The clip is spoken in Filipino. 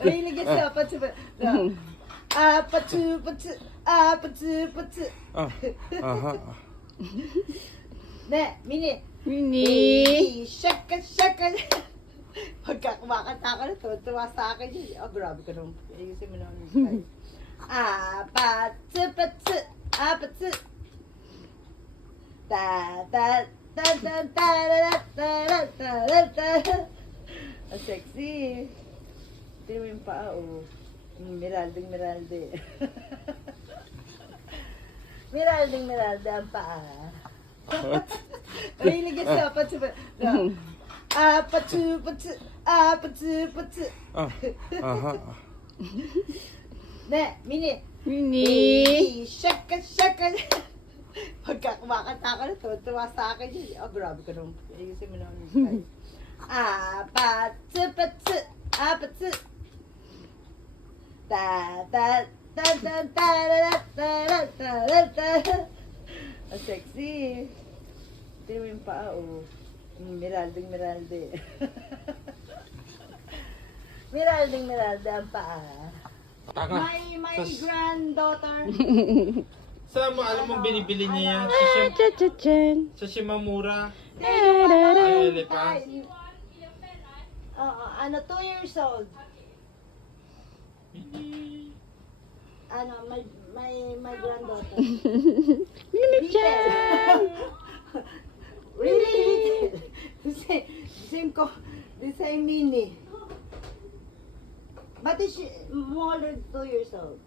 Mahilig yan sa patsu. Patsu. Ne, Mini. Mini. Shaka. Pagka kumakanta ka na, tuwa sa akin yun. Oh, grabe ka naman. Ayusin mo naman yung style. Patsu. Ang sexy. Tingnan mo yung paa, oh. Meralde. Meralde ang paa. Mahilig yan sa patsu. Patsu. Ne, Mini. Mini. Shaka. Pagka kumakanta ka na, tuwa sa akin yun. Oh, grabe ka naman. Ayusin mo naman yung style. Patsu. Ang sexy. Tingnan mo yung paa, oh. Meralde. Meralde ang paa. My granddaughter. Saan mo, alam mo, binibili niya yan sa Shimamura. Ay, Elepas. Oo, 2 years old. My granddaughter. Mini-chan. Really little. The same Mini. But is she more than 2 years old?